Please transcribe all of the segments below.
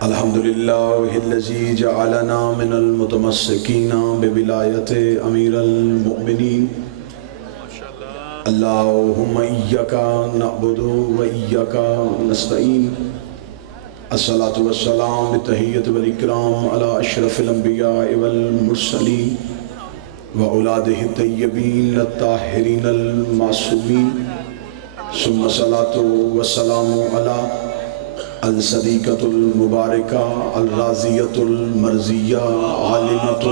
الحمدللہ الذی جعلنا من المتمسکین بولایت امیر المؤمنین اللہم ایاک نعبد و ایاک نستعین الصلاة والسلام بتحیت والاکرام علی اشرف الانبیاء والمرسلین وأولادہ الطیبین الطاہرین المعصومین ثم الصلاة والسلام علی الصدیقۃ المبارکہ الراضیۃ المرضیہ عالمۃ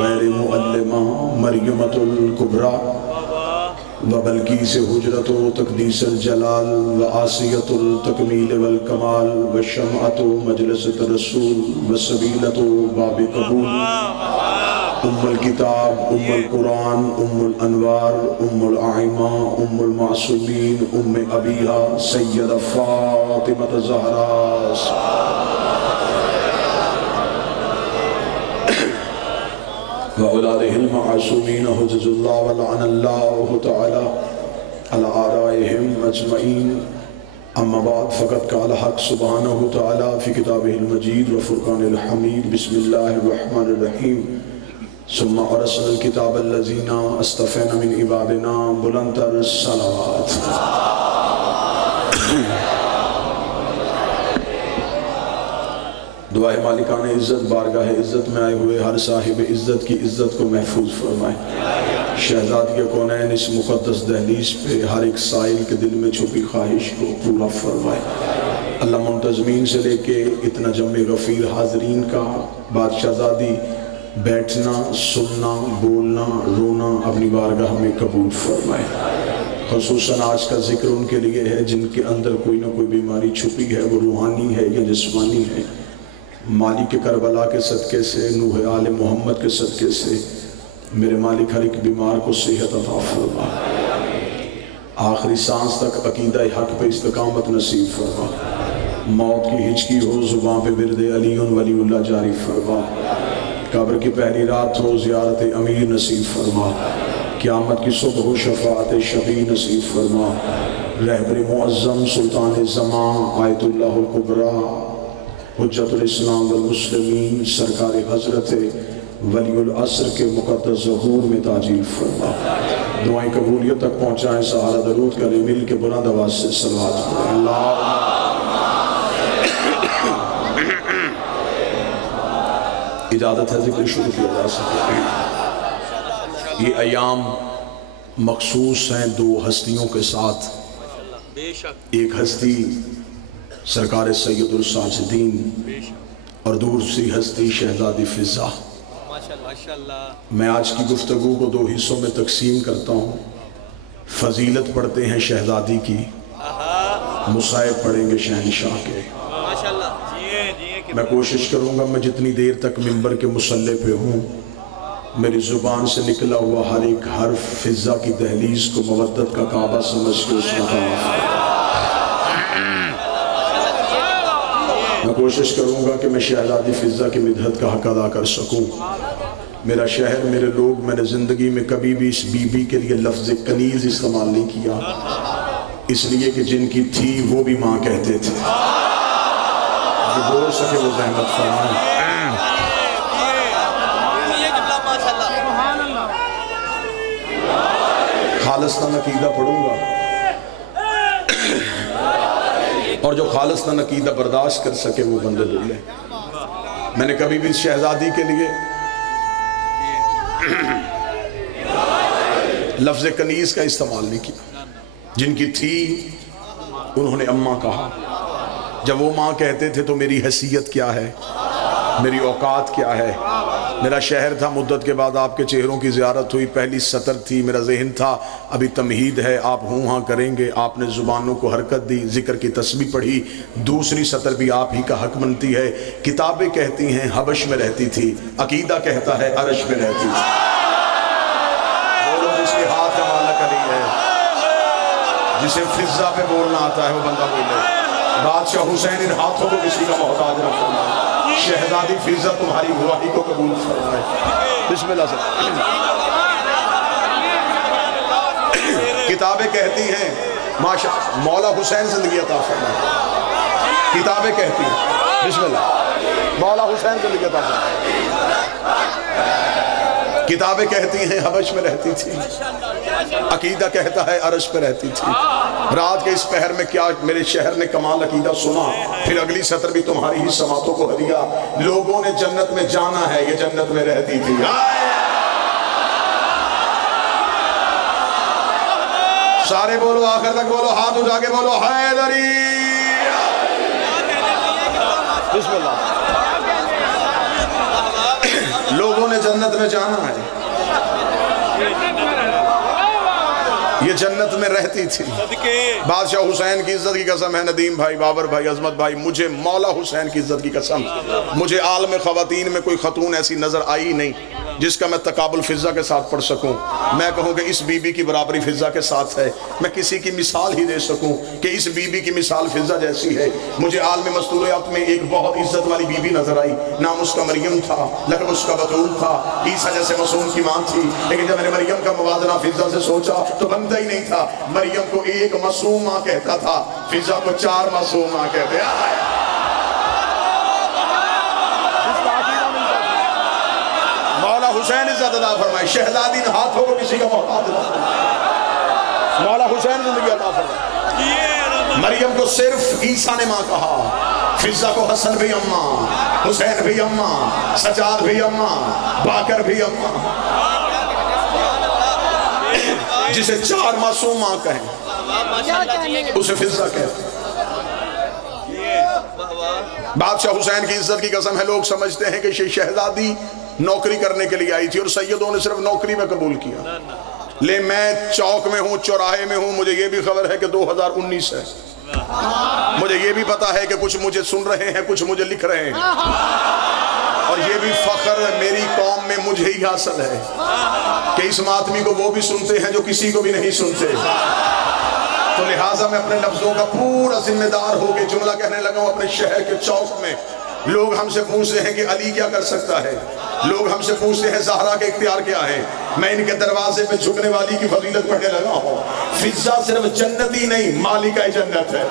غیر معلمہ مریمۃ الکبریٰ وبلقیس حجرۃ تقدیس الجلال وآسیۃ التکمیل والکمال وشمعۃ مجلسۃ الرسول وسبیلۃ باب قبول ام الکتاب ام القرآن ام الانوار ام الائمہ ام المعصومین ام ابیہا سیدہ فاطمہ الزہراء وأولادہ المعصومین حجج اللہ ولعن اللہ تعالی علی آرائہم اجمعین اما بعد فقد قال حق سبحانہ تعالی فی کتابہ المجید وفرقان الحمید بسم اللہ الرحمن الرحیم ثم ارسل الكتاب الذین اصطفینا من عبادنا بلندتر الصلوات دعائے مالکان عزت بارگاہ عزت میں آئے ہوئے ہر صاحب عزت کی عزت کو محفوظ فرمائے شہزادی کونین اس مقدس دہلیز پہ ہر ایک سائل کے دل میں چھپی خواہش کو پورا فرمائے اللہ منتظمین سے لے کے اتنا جمع غفیر حاضرین کا بادشاہ زادی بیٹھنا سننا بولنا رونا اپنی بارگاہ میں قبول فرمائے خصوصاً آج کا ذکر ان کے لیے ہے جن کے اندر کوئی نہ کوئی بیماری چھپی ہے وہ روحانی ہے یا جسمانی ہے مالک کربلا کے صدقے سے نوح آل محمد کے صدقے سے میرے مالک ہر ایک بیمار کو صحت عطا فرما آخری سانس تک عقیدہ حق پہ استقامت نصیب فرما موت کی ہچکی ہو زبان پہ ورد علی ولی اللہ جاری فرما قبر کی پہلی رات ہو زیارت امیر نصیب فرما قیامت کی صبح ہو شفاعت شفیع نصیب فرما رہبر معظم سلطان زمان آیت اللہ الکبریٰ حجت الاسلام والمسلمین سرکار حضرت ولی العصر کے مقدس ظہور میں تاجیل فرما دعائیں قبولیت تک پہنچائیں سہارا درود کریں مل کے بلند آواز سے صلوات پڑھیں اللہ اجازت ہے ذکر شروع کیا جا سکتے یہ ایام مخصوص ہیں دو ہستیوں کے ساتھ ایک ہستی سرکار سید الساجدین اور دوسری ہستی شہزادی فضا میں آج کی گفتگو کو دو حصوں میں تقسیم کرتا ہوں فضیلت پڑھتے ہیں شہزادی کی مصائب پڑھیں گے شہنشاہ کے میں کوشش کروں گا میں جتنی دیر تک منبر کے مصلی پہ ہوں میری زبان سے نکلا ہوا ہر ایک حرف فضا کی دہلیز کو مودت کا کعبہ سمجھ کے اس میں میں کوشش کروں گا کہ میں شہزادی فضا کی مدحت کا حق ادا کر سکوں میرا شہر میرے لوگ میں نے زندگی میں کبھی بھی اس بی بی کے لیے لفظ کنیز استعمال نہیں کیا اس لیے کہ جن کی تھی وہ بھی ماں کہتے تھے جو بول سکے وہ زحمت فرمائیں خالصتاً عقیدہ پڑھوں گا اور جو خالصتاً عقیدہ برداشت کر سکے وہ بندے بولے میں نے کبھی بھی شہزادی کے لیے لفظ کنیز کا استعمال نہیں کیا جن کی تھی انہوں نے اماں کہا جب وہ ماں کہتے تھے تو میری حیثیت کیا ہے میری اوقات کیا ہے میرا شہر تھا مدت کے بعد آپ کے چہروں کی زیارت ہوئی پہلی سطر تھی میرا ذہن تھا ابھی تمہید ہے آپ ہوں ہاں کریں گے آپ نے زبانوں کو حرکت دی ذکر کی تسبیح پڑھی دوسری سطر بھی آپ ہی کا حق بنتی ہے کتابیں کہتی ہیں حبش میں رہتی تھی عقیدہ کہتا ہے عرش میں رہتی تھی بولو جس کے ہاتھ کا مالک علی ہے جسے فضا پہ بولنا آتا ہے وہ بندہ بولے بادشاہ حسین ان ہاتھوں کو کسی کا محتاج نہ فرمائے شہزادی فضا تمہاری گواہی کو قبول فرمائے بسم اللہ سے کتابیں کہتی ہیں مولا حسین زندگی عطا فرمائے کتابیں کہتی ہیں بسم اللہ مولا حسین کے لیے تھا۔ کتابیں کہتی ہیں حبش میں رہتی تھی، عقیدہ کہتا ہے عرش پہ رہتی تھی۔ رات کے اس پہر میں کیا میرے شہر نے کمال عقیدہ سنا، پھر اگلی سطر بھی تمہاری ہی سماعتوں کو ہدیہ، لوگوں نے جنت میں جانا ہے، یہ جنت میں رہتی تھی۔ سارے بولو، آخر تک بولو، ہاتھ اٹھا کے بولو حیدری۔ بسم اللہ۔ لوگوں نے جنت میں جانا ہے، یہ جنت میں رہتی تھی۔ بادشاہ حسین کی عزت کی قسم ہے، ندیم بھائی، بابر بھائی، عظمت بھائی، مجھے مولا حسین کی عزت کی قسم، مجھے عالم خواتین میں کوئی خاتون ایسی نظر آئی نہیں جس کا میں تقابل فضہ کے ساتھ پڑھ سکوں، میں کہوں کہ اس بی بی کی برابری فضہ کے ساتھ ہے، میں کسی کی مثال ہی دے سکوں کہ اس بی بی کی مثال فضہ جیسی ہے۔ مجھے عالم مستوریات میں ایک بہت عزت والی بی بی نظر آئی، نام اس کا مریم تھا، لقب اس کا بطول تھا، عیسیٰ جیسے معصوم کی ماں تھی، لیکن جب میں نے مریم کا موازنہ فضہ سے سوچا تو بنتا ہی نہیں تھا۔ مریم کو ایک معصوم ماں کہتا تھا، فضہ کو 4 معصوم ماں کہتے ہیں۔ مولا حسین عزت عطا فرمائے، شہزادی نے ہاتھوں کو کسی کا محتاج نہ فرمائے، مولا حسین زندگی عطا فرمائے۔ مریم کو صرف عیسیٰ نے ماں کہا، فضہ کو حسن بھی اماں، حسین بھی اماں، سجاد بھی اماں، باکر بھی اماں، جسے 4 معصوم ماں کہیں اسے فضہ کہتے ہیں۔ بادشاہ حسین کی عزت کی قسم ہے، لوگ سمجھتے ہیں کہ شہزادی نوکری کرنے کے لیے آئی تھی اور سیدوں نے صرف نوکری میں قبول کیا، لے میں چوک میں ہوں، چوراہے میں ہوں، مجھے یہ بھی خبر ہے کہ 2019 ہے، مجھے یہ بھی پتا ہے کہ کچھ مجھے سن رہے ہیں، کچھ مجھے لکھ رہے ہیں، اور یہ بھی فخر میری قوم میں مجھے ہی حاصل ہے کہ اس ماتمی کو وہ بھی سنتے ہیں جو کسی کو بھی نہیں سنتے۔ تو لہٰذا میں اپنے لفظوں کا پورا ذمہ دار ہو کے جملہ کہنے لگا ہوں۔ اپنے شہر کے چوک میں لوگ ہم سے پوچھتے ہیں کہ علی کیا کر سکتا ہے، لوگ ہم سے پوچھتے ہیں زہرا کے اختیار کیا ہے، میں ان کے دروازے پہ جھکنے والی کی فضیلت پڑھنے لگا ہوں۔ فضہ صرف جنتی نہیں، مالکہ جنت ہے۔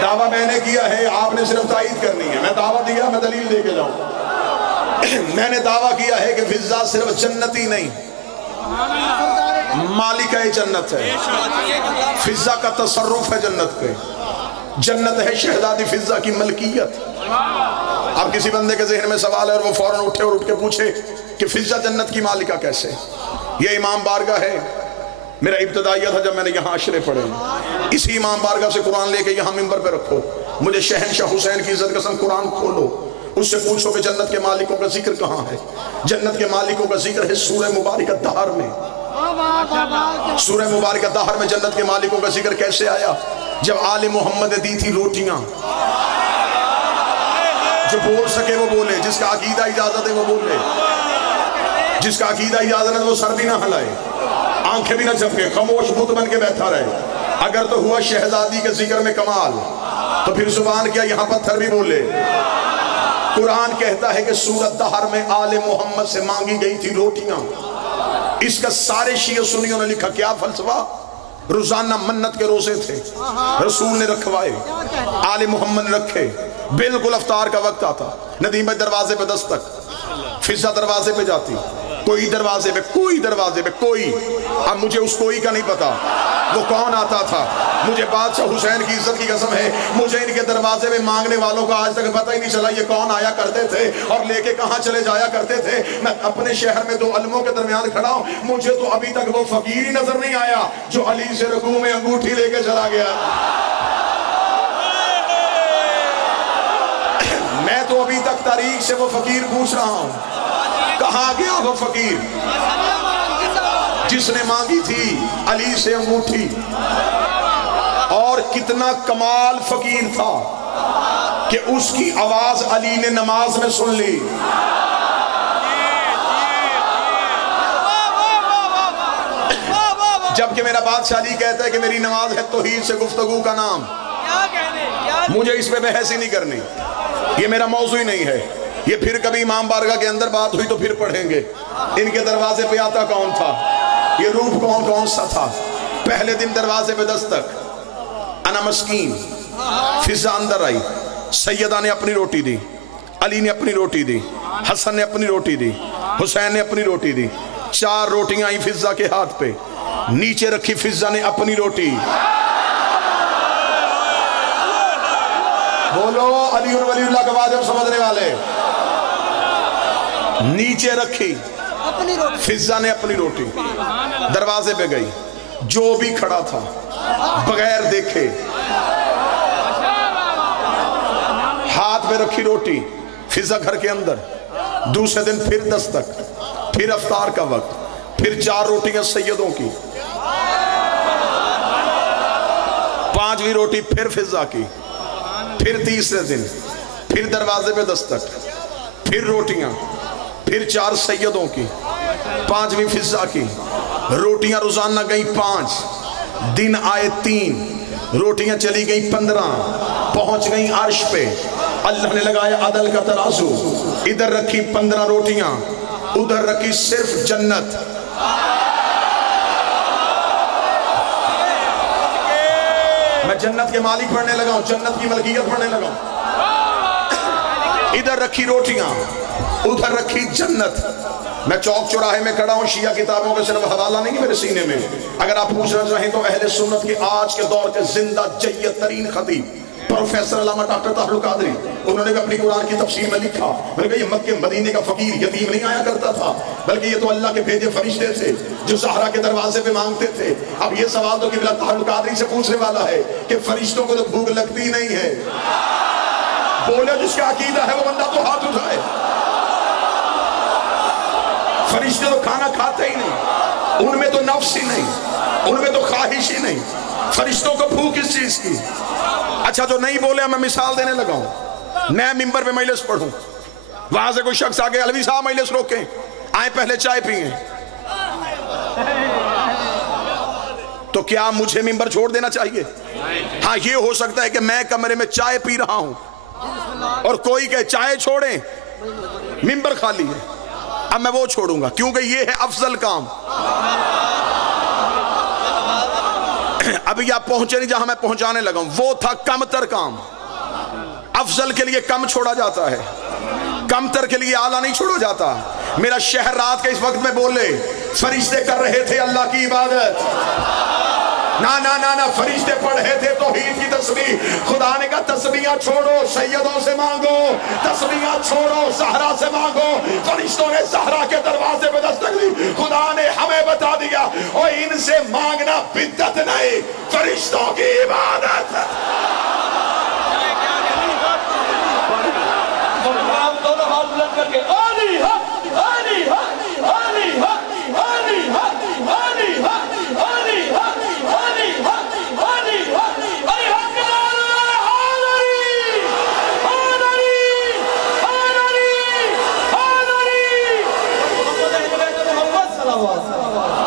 دعویٰ میں نے کیا ہے، آپ نے صرف تائید کرنی ہے، میں دعویٰ دیا، میں دلیل دے کے جاؤں۔ میں نے دعویٰ کیا ہے کہ فضہ صرف جنتی نہیں، مالکہ جنت ہے، فضہ کا تصرف ہے جنت پہ، جنت ہے شہزادی فضہ کی ملکیت۔ اب کسی بندے کے ذہن میں سوال ہے اور وہ فوراً اٹھے اور اٹھ کے پوچھے کہ فضہ جنت کی مالکہ کیسے؟ یہ امام بارگاہ ہے، میرا ابتدائیہ تھا جب میں نے یہاں عشرے پڑھے، اسی امام بارگاہ سے قرآن لے کے یہاں منبر پہ رکھو، مجھے شہنشاہ حسین کی عزت قسم قرآن کھولو، اس سے پوچھو کہ جنت کے مالکوں کا ذکر کہاں ہے؟ جنت کے مالکوں کا ذکر ہے سورہ مبارکہ دہر میں۔ سورہ مبارکہ دہر میں جنت کے مالکوں کا ذکر کیسے آیا؟ جب آل محمد نے دی تھی روٹیاں، جو بول سکے وہ بولے، جس کا عقیدہ اجازت ہے وہ بولے، جس کا عقیدہ اجازت ہے وہ سر بھی نہ ہلائے، آنکھیں بھی نہ جھپکے، خاموش بت بن کے بیٹھا رہے۔ اگر تو ہوا شہزادی کے ذکر میں کمال تو پھر زبان کیا یہاں پتھر بھی بولے۔ قرآن کہتا ہے کہ سورۃ دہر میں آل محمد سے مانگی گئی تھی روٹیاں، اس کا سارے شیعہ سنیوں نے لکھا کیا فلسفہ؟ روزانہ منت کے روزے تھے، رسول نے رکھوائے، آل محمد نے رکھے، بالکل افطار کا وقت آتا، ندیم بھائی دروازے پہ دستک، فضہ دروازے پہ جاتی، کوئی دروازے پہ، کوئی دروازے پہ، کوئی، اب مجھے اس کوئی کا نہیں پتا وہ کون آتا تھا، مجھے بادشاہ حسین کی عزت کی قسم ہے مجھے ان کے دروازے میں مانگنے والوں کا آج تک پتہ ہی نہیں چلا یہ کون آیا کرتے تھے اور لے کے کہاں چلے جایا کرتے تھے۔ میں اپنے شہر میں 2 علموں کے درمیان کھڑا ہوں، مجھے تو ابھی تک وہ فقیر ہی نظر نہیں آیا جو علی سے رکوع میں انگوٹھی لے کے چلا گیا۔ میں تو ابھی تک تاریخ سے وہ فقیر پوچھ رہا ہوں، کہاں گیا وہ فقیر جس نے مانگی تھی علی سے انگوٹھی؟ اور کتنا کمال فقیر تھا کہ اس کی آواز علی نے نماز میں سن لی۔ جبکہ میرا بادشاہ علی کہتا ہے کہ میری نماز ہے توحید سے گفتگو کا نام، مجھے اس پہ بحث ہی نہیں کرنی، یہ میرا موضوع ہی نہیں ہے، یہ پھر کبھی امام بارگاہ کے اندر بات ہوئی تو پھر پڑھیں گے۔ ان کے دروازے پہ آتا کون تھا، یہ روپ کون کون سا تھا؟ پہلے دن دروازے پہ دستک، انا مسکین، فضہ اندر آئی، سیدہ نے اپنی روٹی دی، علی نے اپنی روٹی دی، حسن نے اپنی روٹی دی، حسین نے اپنی روٹی دی، 4 روٹیاں آئیں فضہ کے ہاتھ پہ، نیچے رکھی فضہ نے اپنی روٹی، بولو علی ولی اللہ کا واجب سمجھنے والے، نیچے رکھی فضہ نے اپنی روٹی، دروازے پہ گئی، جو بھی کھڑا تھا بغیر دیکھے ہاتھ پہ رکھی روٹی، فضہ گھر کے اندر، دوسرے دن پھر دستک، پھر افطار کا وقت، پھر 4 روٹیاں سیدوں کی، 5ویں روٹی پھر فضہ کی، پھر تیسرے دن پھر دروازے پہ دستک، پھر روٹیاں، پھر 4 سیدوں کی، 5ویں فضہ کی، روٹیاں روزانہ گئیں 5، دن آئے 3، روٹیاں چلی گئیں 15، پہنچ گئیں عرش پہ، اللہ نے لگایا عدل کا ترازو، ادھر رکھی 15 روٹیاں، ادھر رکھی صرف جنت، میں جنت کے مالک پڑھنے لگا ہوں، جنت کی ملکیت پڑھنے لگا ہوں، ادھر رکھی روٹیاں، ادھر رکھی جنت، میں چوک چوراہے میں کھڑا ہوں، شیعہ کتابوں کا صرف حوالہ نہیں میرے سینے میں، اگر آپ پوچھنا چاہیں تو اہل سنت کے آج کے دور کے زندہ جید ترین خطیب پروفیسر علامہ ڈاکٹر طاہر القادری، انہوں نے بھی اپنی قرآن کی تفسیر میں لکھا، میں نے کہا یہ مکہ مدینے کا فقیر یتیم نہیں آیا کرتا تھا، بلکہ یہ تو اللہ کے بھیجے فرشتے تھے جو زہرا کے دروازے پہ مانگتے تھے۔ اب یہ سوال تو قبلہ طاہر القادری سے پوچھنے والا ہے کہ فرشتوں کو تو بھوک لگتی نہیں ہے، بولے جس کا عقیدہ ہے وہ بندہ تو ہاتھ اٹھائے، فرشتے تو کھانا کھاتے ہی نہیں، ان میں تو نفس ہی نہیں، ان میں تو خواہش ہی نہیں، فرشتوں کو بھوک اس چیز کی۔ اچھا جو نہیں بولے میں مثال دینے لگا ہوں، میں ممبر پہ مجلس پڑھوں، وہاں سے کوئی شخص آگے علوی صاحب مجلس روکیں، آئیں پہلے چائے پئیں، تو کیا مجھے ممبر چھوڑ دینا چاہیے؟ ہاں یہ ہو سکتا ہے کہ میں کمرے میں چائے پی رہا ہوں اور کوئی کہے چائے چھوڑیں، ممبر خالی ہے، اب میں وہ چھوڑوں گا کیونکہ یہ ہے افضل کام۔ ابھی آپ پہنچے نہیں جہاں میں پہنچانے لگا ہوں، وہ تھا کم تر کام، افضل کے لیے کم چھوڑا جاتا ہے، کم تر کے لیے اعلیٰ نہیں چھوڑا جاتا۔ میرا شہر رات کے اس وقت میں بولے فرشتے کر رہے تھے اللہ کی عبادت، نہ فرشتے پڑھ رہے تھے توحید کی تسبیح، خدا نے کہا تسبیحاں چھوڑو سیدوں سے مانگو، تسبیحاں چھوڑو زہرا سے مانگو، فرشتوں نے زہرا کے دروازے پہ دستک دی، خدا نے ہمیں بتا دیا اور ان سے مانگنا بدعت نہیں، فرشتوں کی عبادت۔ دونوں ہاتھ بلند کر کے علی حق علی حق علی حق علی حق علی حق علی حق علی حق علی حق علی حق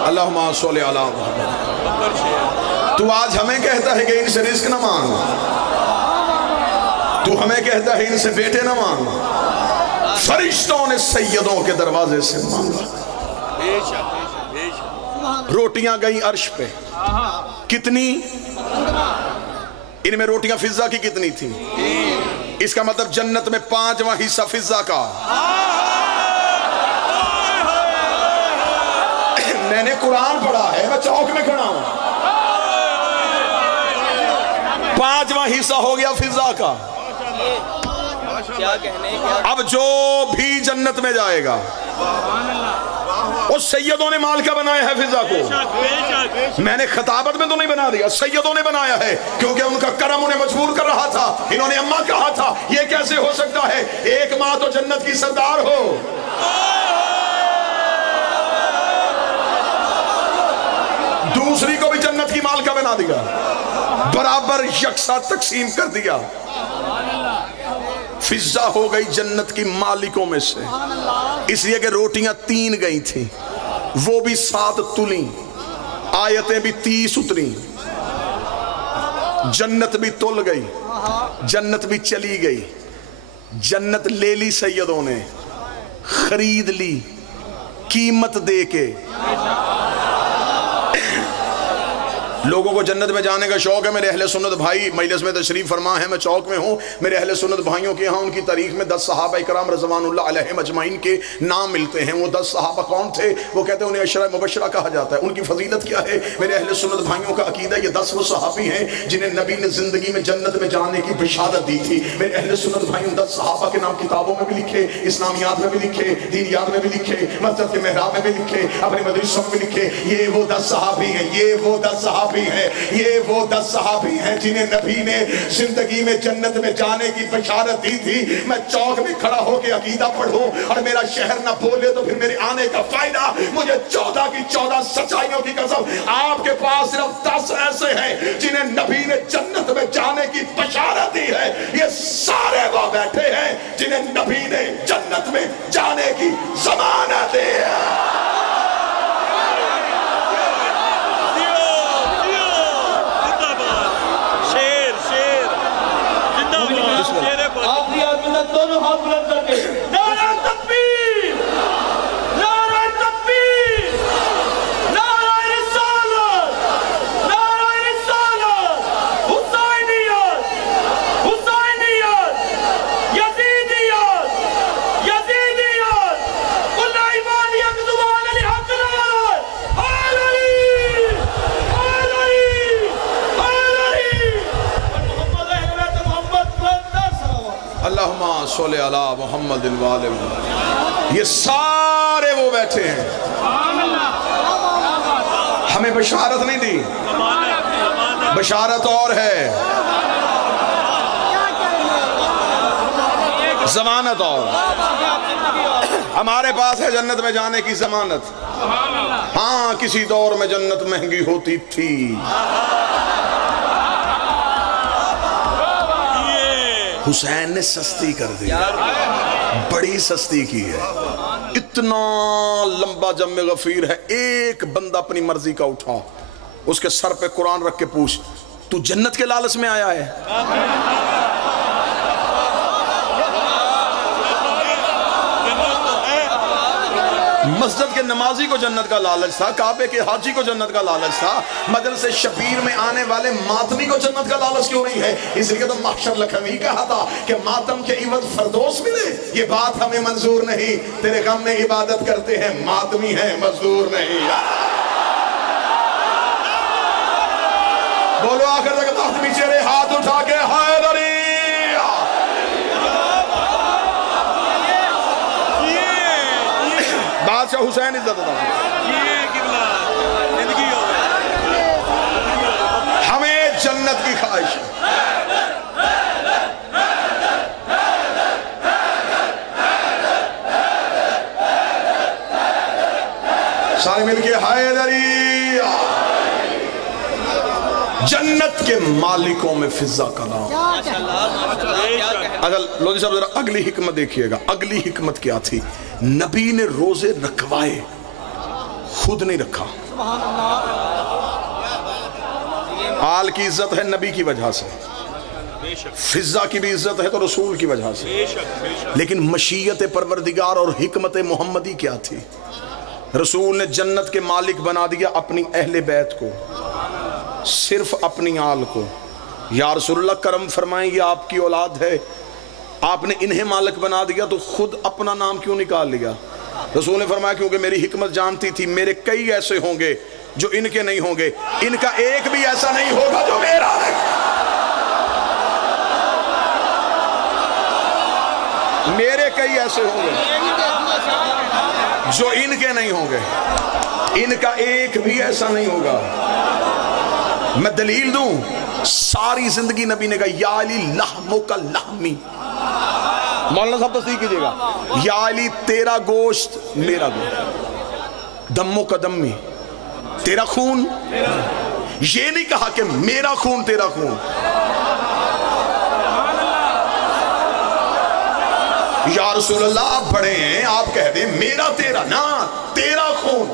اللہم صلی علی محمد۔ تو آج ہمیں کہتا ہے کہ ان سے رزق نہ مانگ، تو ہمیں کہتا ہے ان سے بیٹے نہ مانگ، فرشتوں نے سیدوں کے دروازے سے مانگا۔ روٹیاں گئیں عرش پہ، کتنی؟ ان میں روٹیاں فضہ کی کتنی تھی؟ اس کا مطلب جنت میں 5واں حصہ فضہ کا۔ میں نے قرآن پڑھا ہے، میں چوک میں کھڑا ہوں، 5واں حصہ ہو گیا فضہ کا۔ اب جو بھی جنت میں جائے گا اس سیدوں نے مال کا بنایا ہے فضہ کو، میں نے خطابت میں تو نہیں بنا دیا، سیدوں نے بنایا ہے کیونکہ ان کا کرم انہیں مجبور کر رہا تھا، انہوں نے اماں کہا تھا یہ کیسے ہو سکتا ہے ایک ماں تو جنت کی سردار ہو۔ دوسری کو بھی جنت کی مال کا بنا دیا، برابر یکساں تقسیم کر دیا، فضہ ہو گئی جنت کی مالکوں میں سے، اس لیے کہ روٹیاں 3 گئی تھیں، وہ بھی 7 تلیں، آیتیں بھی 30 اتریں، جنت بھی تل گئی، جنت بھی چلی گئی، جنت لے لی سیدوں نے، خرید لی قیمت دے کے، لوگوں کو جنت میں جانے کا شوق ہے. میرے اہل سنت بھائی مجلس میں تشریف فرما ہے, میں چوک میں ہوں. میرے اہل سنت بھائیوں کے ہاں ان کی تاریخ میں 10 صحابہ کرام رضوان اللہ علیہم اجمعین کے نام ملتے ہیں. وہ 10 صحابہ کون تھے؟ وہ کہتے ہیں انہیں عشرہ مبشرہ کہا جاتا ہے. ان کی فضیلت کیا ہے؟ میرے اہل سنت بھائیوں کا عقیدہ یہ 10 وہ صحابی ہیں جنہیں نبی نے زندگی میں جنت میں جانے کی بشارت دی تھی. میرے اہل سنت بھائیوں 10 صحابہ کے نام کتابوں میں بھی لکھے, اسلامیات میں بھی لکھے, دینیات میں بھی لکھے, مسجد کے محراب میں بھی لکھے, اپنے مدرسوں میں بھی لکھے. یہ وہ 10 صحابی ہیں, یہ وہ 10 صحابی ہیں, یہ وہ 10 صحابی ہیں جنہیں نبی نے زندگی میں جنت میں جانے کی بشارت دی تھی. میں چوک میں کھڑا ہو کے عقیدہ پڑھوں اور میرا شہر نہ بولے تو پھر میرے آنے کا فائدہ. مجھے 14 کی 14 سچائیوں کی قسم, آپ کے پاس صرف 10 ایسے ہیں جنہیں نبی نے جنت میں جانے کی بشارت دی ہے. یہ سارے وہ بیٹھے ہیں جنہیں نبی نے جنت میں جانے کی ضمانت دی ہے. دونوں ہاتھ بلند کر کے نعرہ تکبیر, نعرہ تکبیر, نعرہ رسالت, نعرہ رسالت, حسینیت, حسینیت, یزیدیت, یزیدیت, کل ایمانیت زبان علی حق نعرہ حال علی, حال علی, حال علی. محمد اہل بیت محمد اللہم صلی علی محمد وآل محمد. یہ سارے وہ بیٹھے ہیں, ہمیں بشارت نہیں دی, بشارت اور ہے, ضمانت اور. ہمارے پاس ہے جنت میں جانے کی ضمانت. ہاں کسی دور میں جنت مہنگی ہوتی تھی, حسین نے سستی کر دی, بڑی سستی کی ہے. اتنا لمبا جم غفیر ہے, ایک بندہ اپنی مرضی کا اٹھا, اس کے سر پہ قرآن رکھ کے پوچھ, تو جنت کے لالچ میں آیا ہے؟ مسجد کے نمازی کو جنت کا لالچ تھا, کعبے کے حاجی کو جنت کا لالچ تھا, مجلس شبیر میں آنے والے ماتمی کو جنت کا لالچ کیوں نہیں ہے؟ اس لیے تو محشر لکھمی کہا تھا کہ ماتم کے عوض فردوس ملے. یہ بات ہمیں منظور نہیں, تیرے غم میں عبادت کرتے ہیں, ماتمی ہیں, مزدور نہیں. بولو آخر تک ماتمی چہرے ہاتھ اٹھا کے حیدری. بادشاہ حسین عزت عطا ہمیں جنت کی خواہش. سارے مل کے حیدری. جنت کے مالکوں میں فضا کا نام. اگر لوگ صاحب ذرا اگلی حکمت دیکھیے گا, اگلی حکمت کیا تھی؟ نبی نے روزے رکھوائے, خود نہیں رکھا. آل کی عزت ہے نبی کی وجہ سے, فضا کی بھی عزت ہے تو رسول کی وجہ سے. لیکن مشیت پروردگار اور حکمت محمدی کیا تھی؟ رسول نے جنت کے مالک بنا دیا اپنی اہل بیت کو, صرف اپنی آل کو. یا رسول اللہ کرم فرمائیں, یہ آپ کی اولاد ہے, آپ نے انہیں مالک بنا دیا تو خود اپنا نام کیوں نکال لیا؟ رسول نے فرمایا کیونکہ میری حکمت جانتی تھی میرے کئی ایسے ہوں گے جو ان کے نہیں ہوں گے, ان کا ایک بھی ایسا نہیں ہوگا جو میرا ہے. میرے کئی ایسے ہوں گے جو ان کے نہیں ہوں گے, ان کا ایک بھی ایسا نہیں ہوگا. میں دلیل دوں, ساری زندگی نبی نے کہا یا علی لحمو کا لحمی. مولانا صاحب تصدیق کیجئے گا, یا علی تیرا گوشت میرا گوشت, دمو کا دمی, تیرا خون. یہ نہیں کہا کہ میرا خون تیرا خون. یا رسول اللہ آپ بڑے ہیں, آپ کہہ دیں میرا تیرا, نا تیرا خون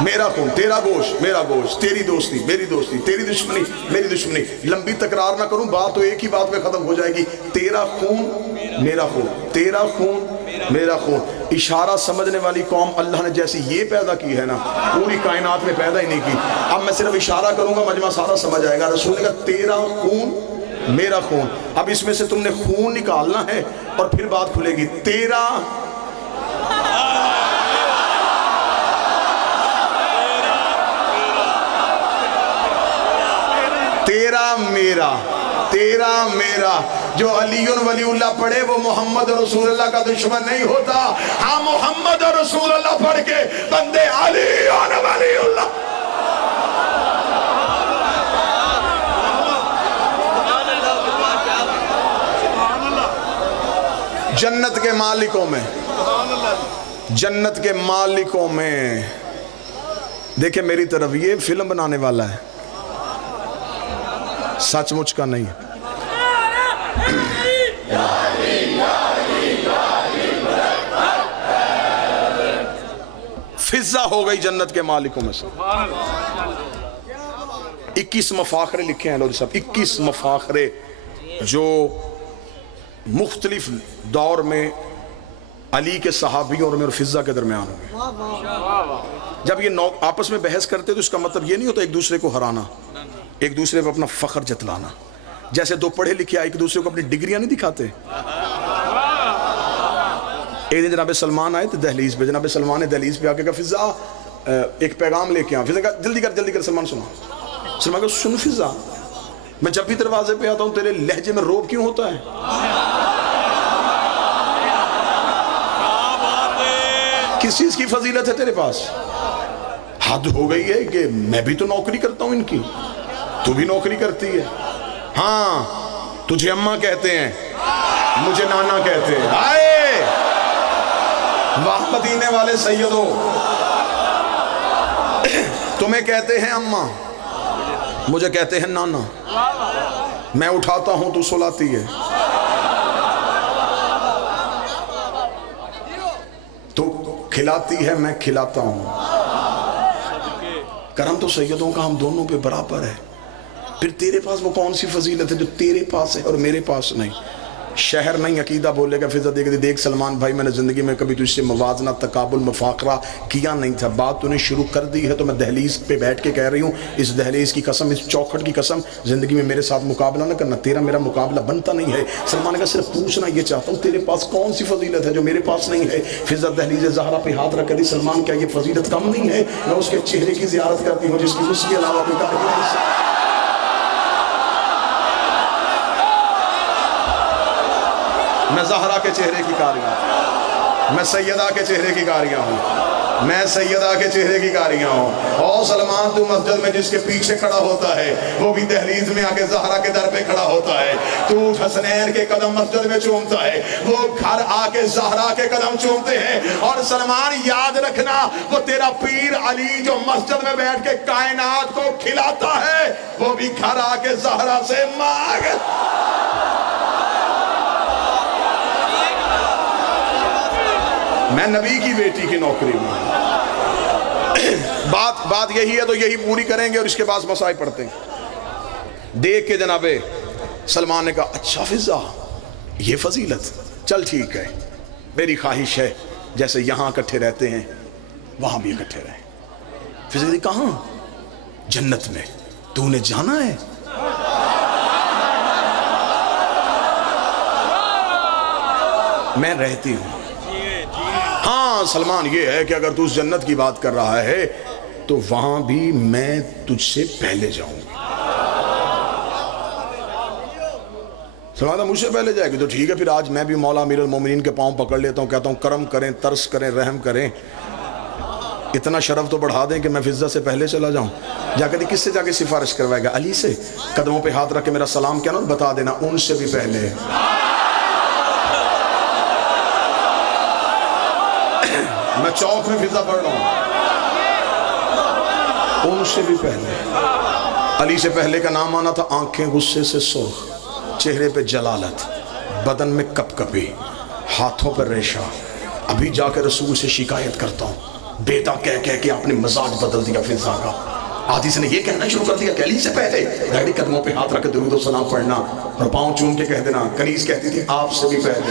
میرا خون, تیرا گوشت میرا گوشت, تیری دوستی میری دوستی, تیری دشمنی میری دشمنی. لمبی تکرار نہ کروں, بات تو ایک ہی بات میں ختم ہو جائے گی. تیرا خون میرا خون, تیرا خون میرا خون. اشارہ سمجھنے والی قوم اللہ نے جیسی یہ پیدا کی ہے نا، پوری کائنات میں پیدا ہی نہیں کی۔ اب میں صرف اشارہ کروں گا، مجمع سارا سمجھ آئے گا۔ رسول نے کہا تیرا خون میرا خون، اب اس میں سے تم نے خون نکالنا ہے اور پھر بات کھلے گی۔ تیرا میرا، تیرا میرا۔ جو علی ولی اللہ پڑھے وہ محمد رسول اللہ کا دشمن نہیں ہوتا۔ ہاں محمد رسول اللہ پڑھ کے بندے علی ولی اللہ۔ جنت کے مالکوں میں، جنت کے مالکوں میں دیکھیں میری طرف، یہ فلم بنانے والا ہے، سچ مچ کا نہیں۔ فضا ہو گئی جنت کے مالکوں میں سے۔ 21 مفاخرے لکھے ہیں لوگ صاحب، 21 مفاخرے جو مختلف دور میں علی کے صحابیوں اور فضا کے درمیان ہوئے۔ جب یہ آپس میں بحث کرتے تو اس کا مطلب یہ نہیں ہوتا ایک دوسرے کو ہرانا، ایک دوسرے پہ اپنا فخر جتلانا۔ جیسے دو پڑھے لکھے ایک دوسرے کو اپنی ڈگریاں نہیں دکھاتے۔ ایک دن جناب سلمان آئے تھے دہلیز پہ، جناب سلمان نے دہلیز پہ آ کے کہا فضا ایک پیغام لے کے آ۔ فضا کہا جلدی کر سلمان سنا۔ سلمان کہا سن فضا، میں جب بھی دروازے پہ آتا ہوں تیرے لہجے میں روب کیوں ہوتا ہے؟ کس چیز کی فضیلت ہے تیرے پاس؟ حد ہو گئی ہے کہ میں بھی تو نوکری کرتا ہوں ان کی، تو بھی نوکری کرتی ہے۔ ہاں تجھے اماں کہتے ہیں، مجھے نانا کہتے ہیں۔ آئے واہ مدینے والے سیدوں، تمہیں کہتے ہیں اماں، مجھے کہتے ہیں نانا۔ میں اٹھاتا ہوں تو سلاتی ہے، تو کھلاتی ہے میں کھلاتا ہوں۔ کرم تو سیدوں کا ہم دونوں پہ برابر ہے۔ پھر تیرے پاس وہ کون سی فضیلت ہے جو تیرے پاس ہے اور میرے پاس نہیں؟ شہر نہیں عقیدہ بولے گا فضا دیکھ سلمان بھائی میں نے زندگی میں کبھی تجھ سے موازنہ تقابل مفاخرہ کیا نہیں تھا، بات تو نے شروع کر دی ہے تو میں دہلیز پہ بیٹھ کے کہہ رہی ہوں اس دہلیز کی قسم، اس چوکھٹ کی قسم، زندگی میں میرے ساتھ مقابلہ نہ کرنا، تیرا میرا مقابلہ بنتا نہیں ہے۔ سلمان نے کہا صرف پوچھنا یہ چاہتا ہوں تیرے پاس کون سی فضیلت ہے جو میرے پاس نہیں ہے؟ فضا دہلیز زہرا پہ ہاتھ رکھ دی، سلمان کیا یہ فضیلت کم نہیں ہے؟ میں اس کے چہرے کی زیارت کرتی ہوں جس کی اس کے علاوہ کوئی کار نہیں۔ میں زہرا کے چہرے کی کاریاں، میں سیدہ کے چہرے کی کاریاں ہوں، میں سیدہ کے چہرے کی کاریاں ہوں۔ اور سلمان تو مسجد میں جس کے پیچھے کھڑا ہوتا ہے وہ بھی دہلیز میں آ کے زہرا کے در پہ کھڑا ہوتا ہے۔ تو حسنین کے قدم مسجد میں چومتا ہے، وہ گھر آ کے زہرا کے قدم چومتے ہیں۔ اور سلمان یاد رکھنا وہ تیرا پیر علی جو مسجد میں بیٹھ کے کائنات کو کھلاتا ہے وہ بھی گھر آ کے زہرا سے مانگ۔ میں نبی کی بیٹی کی نوکری میں، بات یہی ہے تو یہی پوری کریں گے اور اس کے بعد مسائل پڑھتے ہیں۔ دیکھ کے جناب سلمان نے کہا اچھا فضا یہ فضیلت، چل ٹھیک ہے، میری خواہش ہے جیسے یہاں اکٹھے رہتے ہیں وہاں بھی اکٹھے رہیں۔ فضا نے کہاں؟ جنت میں، تو نے جانا ہے؟ میں رہتی ہوں۔ ہاں سلمان یہ ہے کہ اگر تو اس جنت کی بات کر رہا ہے تو وہاں بھی میں تجھ سے پہلے جاؤں گا۔ سلمان مجھ سے پہلے جائے گی تو ٹھیک ہے، پھر آج میں بھی مولا امیر المومنین کے پاؤں پکڑ لیتا ہوں، کہتا ہوں کرم کریں، ترس کریں، رحم کریں، اتنا شرف تو بڑھا دیں کہ میں فضا سے پہلے چلا جاؤں۔ جا کے کس سے جا کے سفارش کروائے گا؟ علی سے۔ قدموں پہ ہاتھ رکھ کے میرا سلام کیا نا بتا دینا ان سے بھی پہلے۔ میں چوک میں فضا پڑھ رہا ہوں، ان سے بھی پہلے۔ علی سے پہلے کا نام آنا تھا آنکھیں غصے سے سرخ، چہرے پہ جلالت، بدن میں کپ کپی، ہاتھوں پر ریشہ۔ ابھی جا کے رسول سے شکایت کرتا ہوں، بیٹا کہہ کہہ کے آپ نے مزاج بدل دیا فضا کا۔ حدیث نے یہ کہنا شروع کر دیا کہ علی سے پہلے، ڈیڈی قدموں پہ ہاتھ رکھ کے درود و سلام پڑھنا اور پاؤں چوم کے کہہ دینا، کنیز کہتی تھی آپ سے بھی پہلے۔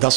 10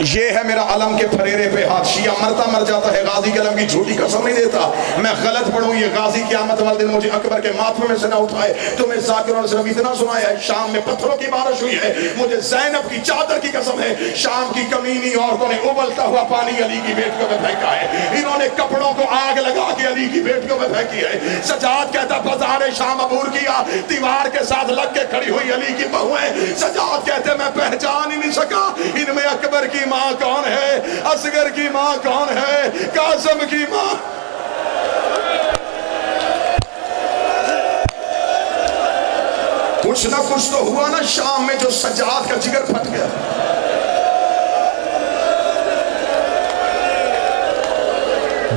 یہ ہے میرا علم کے پھریرے پہ ہاتھ. شیعہ مرتا مر جاتا ہے, غازی کے علم کی جھوٹی قسم نہیں دیتا. میں غلط پڑھوں, یہ غازی قیامت والے دن مجھے اکبر کے ماتھے میں سے نہ اٹھائے. تمہیں ذاکروں نے صرف اتنا سنایا ہے, شام میں پتھروں کی بارش ہوئی ہے. مجھے زینب کی چادر کی قسم ہے, شام کی کمینی عورتوں نے ابلتا ہوا پانی علی کی بیٹیوں میں پھینکا ہے. انہوں نے کپڑوں کو آگ لگا کے علی کی بیٹیوں میں پھینکی ہے. سجاد کہتا بازار شام عبور کیا, دیوار کے ساتھ لگ کے کھڑی ہوئی علی کی بہویں. سجاد کہتے میں پہچان ہی نہیں سکا ان میں اکبر کی ماں کون ہے, اصغر کی ماں کون ہے, قاسم کی ماں. کچھ نہ کچھ تو ہوا نا شام میں جو سجاد کا جگر پھٹ گیا.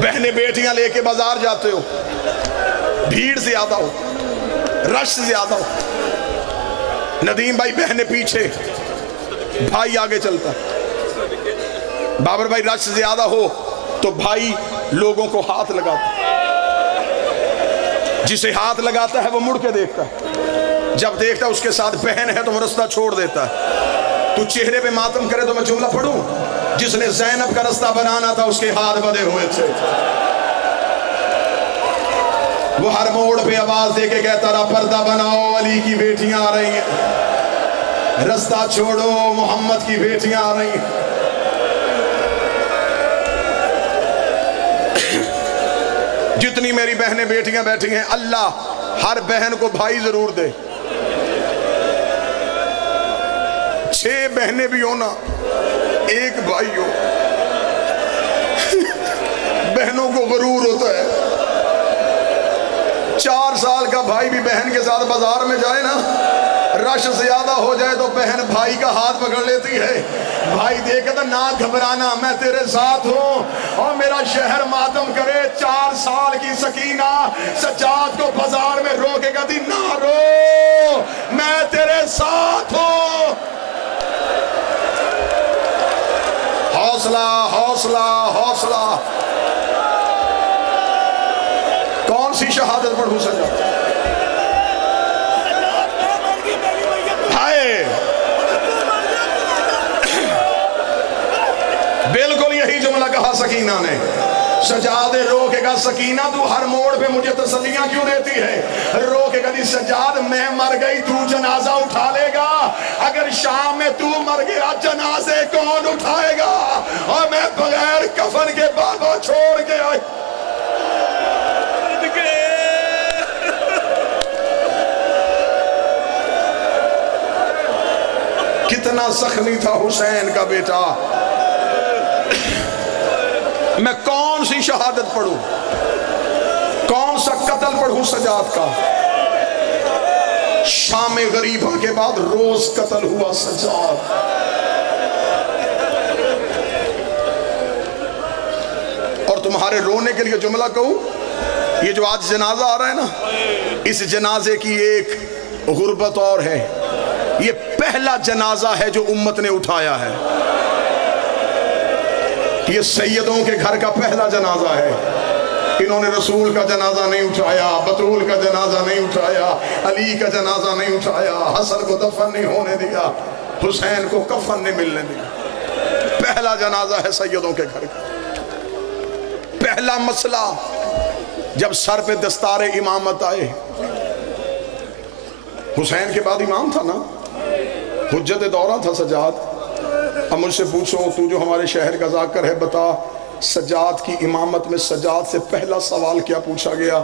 بہنیں بیٹیاں لے کے بازار جاتے ہو, بھیڑ زیادہ ہو, رش زیادہ ہو. ندیم بھائی بہنیں پیچھے, بھائی آگے چلتا. بابر بھائی رش زیادہ ہو تو بھائی لوگوں کو ہاتھ لگاتا, جسے ہاتھ لگاتا ہے وہ مڑ کے دیکھتا ہے. جب دیکھتا ہے اس کے ساتھ بہن ہے تو وہ رستہ چھوڑ دیتا ہے. تو چہرے پہ ماتم کرے تو میں جملہ پڑھوں, جس نے زینب کا رستہ بنانا تھا اس کے ہاتھ بدے ہوئے تھے. وہ ہر موڑ پہ آواز دے کے کہتا رہا پردہ بناؤ علی کی بیٹیاں آ رہی ہیں, رستہ چھوڑو محمد کی بیٹیاں آ رہی ہیں. جتنی میری بہنیں بیٹیاں بیٹھی ہیں, اللہ ہر بہن کو بھائی ضرور دے. 6 بہنیں بھی ہو نا, ایک بھائی ہو. بہنوں کو غرور ہوتا ہے. 4 سال کا بھائی بھی بہن کے ساتھ بازار میں جائے نا, رش زیادہ ہو جائے تو بہن بھائی کا ہاتھ پکڑ لیتی ہے. بھائی دیکھتا نہ گھبرانا, میں تیرے ساتھ ہوں, اور میرا شہر ماتم کرے. 4 سال کی سکینہ سجاد کو بازار میں رو کے کہتی نہ رو, میں تیرے ساتھ ہوں. حوصلہ حوصلہ حوصلہ. کون سی شہادت پڑھوں سجاد؟ بالکل یہی جملہ کہا سکینہ نے. سجاد رو کے کہا سکینہ تو ہر موڑ پہ مجھے تسلیاں کیوں دیتی ہے؟ رو کے کہا سجاد میں مر گئی تو جنازہ اٹھا لے گا, اگر شام میں تو مر گیا جنازے کون اٹھائے گا, اور میں بغیر کفن کے بابا چھوڑ کے آئی. کتنا زخمی تھا حسین کا بیٹا. میں کون سی شہادت پڑھوں, کون سا قتل پڑھوں سجاد کا؟ شام غریبہ کے بعد روز قتل ہوا سجاد. اور تمہارے رونے کے لیے جملہ کہوں, یہ جو آج جنازہ آ رہا ہے نا, اس جنازے کی ایک غربت اور ہے. یہ پہلا جنازہ ہے جو امت نے اٹھایا ہے. یہ سیدوں کے گھر کا پہلا جنازہ ہے. انہوں نے رسول کا جنازہ نہیں اٹھایا, بطول کا جنازہ نہیں اٹھایا, علی کا جنازہ نہیں اٹھایا, حسن کو دفن نہیں ہونے دیا, حسین کو کفن نہیں ملنے دیا. پہلا جنازہ ہے سیدوں کے گھر کا. پہلا مسئلہ جب سر پہ دستار امامت آئے, حسین کے بعد امام تھا نا, حجت دورہ تھا سجاد. اب مجھ سے پوچھو, تو جو ہمارے شہر کا ذاکر ہے, بتا سجاد کی امامت میں سجاد سے پہلا سوال کیا پوچھا گیا؟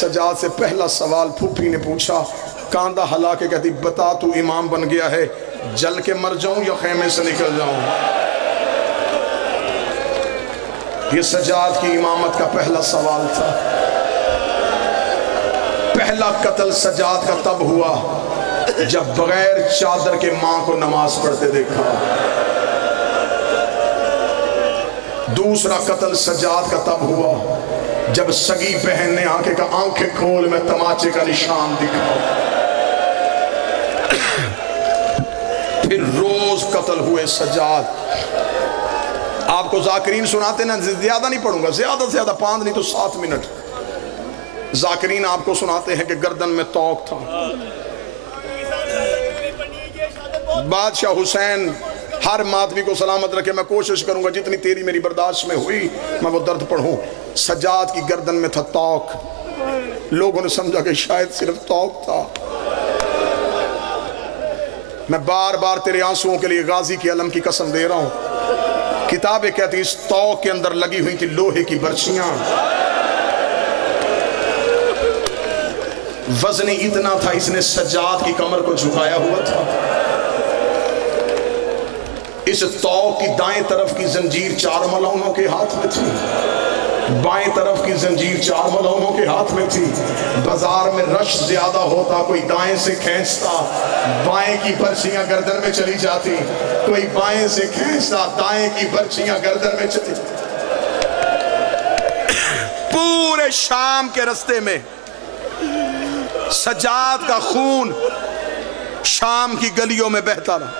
سجاد سے پہلا سوال پھوپھی نے پوچھا, کاندھا ہلا کے کہتی بتا تو امام بن گیا ہے, جل کے مر جاؤں یا خیمے سے نکل جاؤں؟ یہ سجاد کی امامت کا پہلا سوال تھا. پہلا قتل سجاد کا تب ہوا جب بغیر چادر کے ماں کو نماز پڑھتے دیکھا. دوسرا قتل سجاد کا تب ہوا جب سگی بہن نے آنکھیں کا آنکھیں کھول میں تماچے کا نشان دکھا. پھر روز قتل ہوئے سجاد. آپ کو ذاکرین سناتے نا, زیادہ نہیں پڑھوں گا, زیادہ سے زیادہ 5 نہیں تو 7 منٹ. ذاکرین آپ کو سناتے ہیں کہ گردن میں توق تھا. بادشاہ حسین ہر ماتمی کو سلامت رکھے. میں کوشش کروں گا جتنی تیری میری برداشت میں ہوئی میں وہ درد پڑھوں. سجاد کی گردن میں تھا توق. لوگوں نے سمجھا کہ شاید صرف توق تھا. میں بار بار تیرے آنسوؤں کے لیے غازی کی علم کی قسم دے رہا ہوں. کتابیں کہتی اس توق کے اندر لگی ہوئی تھی لوہے کی برچیاں. وزن اتنا تھا اس نے سجاد کی کمر کو جھکایا ہوا تھا. اس توق کی دائیں طرف کی زنجیر 4 ملعونوں کے ہاتھ میں تھی. بائیں طرف کی زنجیر 4 ملعونوں کے ہاتھ میں تھی. بازار میں رش زیادہ ہوتا کوئی دائیں سے کھینچتا بائیں کی برچیاں گردن میں چلی جاتی. کوئی بائیں سے کھینچتا دائیں کی برچیاں گردن میں چلی جاتی. پورے شام کے رستے میں سجاد کا خون شام کی گلیوں میں بہتا رہا.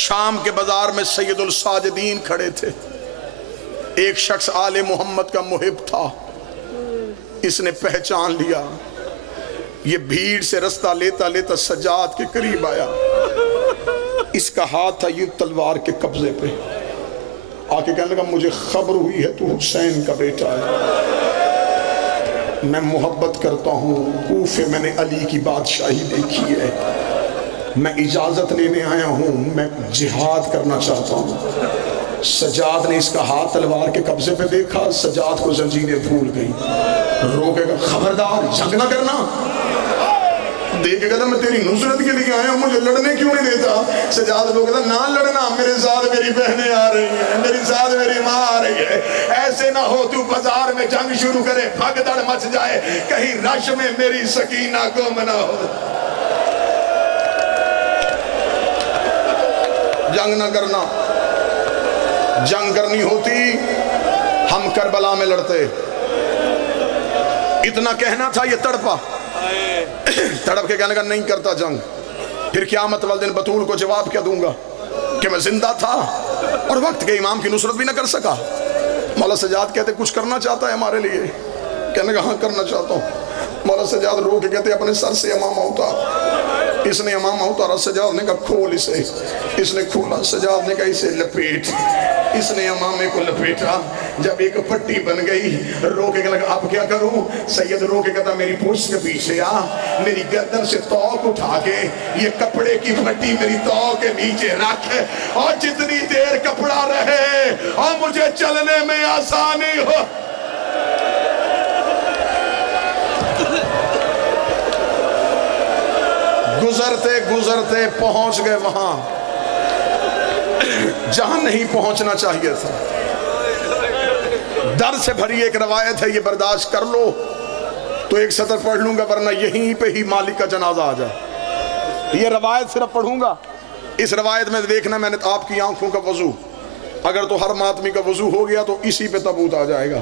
شام کے بازار میں سید الساجدین کھڑے تھے. ایک شخص آل محمد کا محب تھا. اس نے پہچان لیا. یہ بھیڑ سے رستہ لیتا لیتا سجاد کے قریب آیا. اس کا ہاتھ تھا یہ تلوار کے قبضے پہ. آکے کہنے لگا مجھے خبر ہوئی ہے تو حسین کا بیٹا ہے. میں محبت کرتا ہوں. کوفے میں نے علی کی بادشاہی دیکھی ہے. میں اجازت لینے آیا ہوں. میں جہاد کرنا چاہتا ہوں. سجاد نے اس کا ہاتھ تلوار کے قبضے پہ دیکھا. سجاد کو زنجیریں بھول گئی. روکے گا خبردار جنگ نہ کرنا. دیکھے گا میں تیری نصرت کے لیے آیا ہوں مجھے لڑنے کیوں نہیں دیتا. سجاد لوگ کہتا نہ لڑنا میرے ساتھ میری بہنیں آ رہی ہیں میری ساتھ میری ماں آ رہی ہے. ایسے نہ ہو تو بازار میں جنگ شروع کرے بھگدڑ مچ جائے کہیں رش میں میری سکینہ گم نہ ہو. جنگ نہ کرنا. جنگ کرنی ہوتی ہم کربلا میں لڑتے. اتنا کہنا تھا یہ تڑپا. تڑپ کے کہنے کا نہیں کرتا جنگ. پھر قیامت والے دن بطول کو جواب کیا دوں گا کہ میں زندہ تھا اور وقت کے امام کی نصرت بھی نہ کر سکا. مولا سجاد کہتے کچھ کرنا چاہتا ہے ہمارے لیے. کہنے کا ہاں کرنا چاہتا ہوں. مولا سجاد رو کے کہتے اپنے سر سے امامہ اتار. اس نے امامہ اتارا. سجاد نے کہا کھول اسے. اس نے کھولا. سجاد نے کہا اسے لپیٹ. اس نے امامے کو لپیٹا. جب ایک پٹی بن گئی رو کے لگا اب کیا کروں. سید رو کے کہتا میری پوچھ کے پیچھے آ. میری گردن سے توق اٹھا کے یہ کپڑے کی پٹی میری توق کے نیچے رکھ اور جتنی دیر کپڑا رہے اور مجھے چلنے میں آسانی ہو. گزرتے گزرتے پہنچ گئے وہاں جہاں نہیں پہنچنا چاہیے تھا. درد سے بھری ایک روایت ہے یہ برداشت کر لو تو ایک سطر پڑھ لوں گا ورنہ یہیں پہ ہی مالک کا جنازہ آ جائے. یہ روایت صرف پڑھوں گا. اس روایت میں دیکھنا میں نے آپ کی آنکھوں کا وضو اگر تو ہر ماتمی کا وضو ہو گیا تو اسی پہ تابوت آ جائے گا.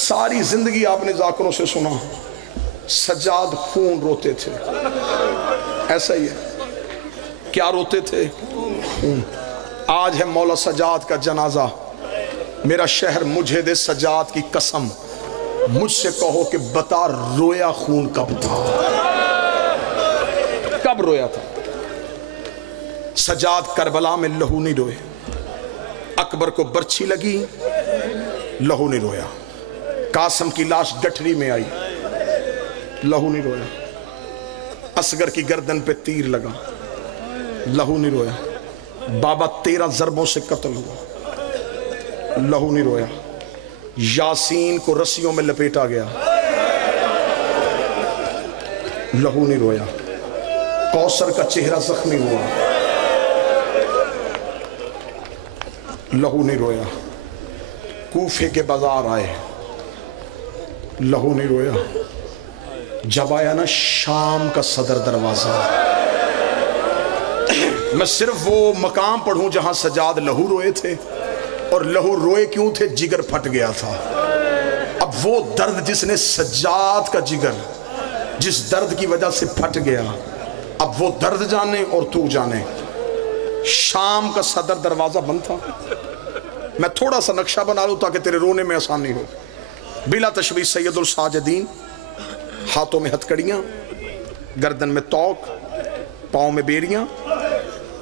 ساری زندگی آپ نے ذاکروں سے سنا سجاد خون روتے تھے. ایسا ہی ہے. کیا روتے تھے؟ خون. آج ہے مولا سجاد کا جنازہ. میرا شہر مجھے دے سجاد کی قسم مجھ سے کہو کہ بتا رویا خون کب تھا. کب رویا تھا؟ سجاد کربلا میں لہو نہیں روئے. اکبر کو برچھی لگی لہو نہیں رویا. قاسم کی لاش گٹھری میں آئی لہو نہیں رویا. اصغر کی گردن پہ تیر لگا لہو نہیں رویا. بابا 13 ضربوں سے قتل ہوا لہو نہیں رویا. یاسین کو رسیوں میں لپیٹا گیا لہو نہیں رویا. کوثر کا چہرہ زخمی ہوا لہو نہیں رویا. کوفے کے بازار آئے لہو نہیں رویا. جب آیا نا شام کا صدر دروازہ میں صرف وہ مقام پڑھوں جہاں سجاد لہو روئے تھے. اور لہو روئے کیوں تھے؟ جگر پھٹ گیا تھا. اب وہ درد جس نے سجاد کا جگر جس درد کی وجہ سے پھٹ گیا اب وہ درد جانے اور تو جانے. شام کا صدر دروازہ بند تھا. میں تھوڑا سا نقشہ بنا لوں تاکہ تیرے رونے میں آسانی ہو. بلا تشبیہ سید الساجدین ہاتھوں میں ہتھکڑیاں گردن میں توق پاؤں میں بیریاں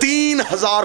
3000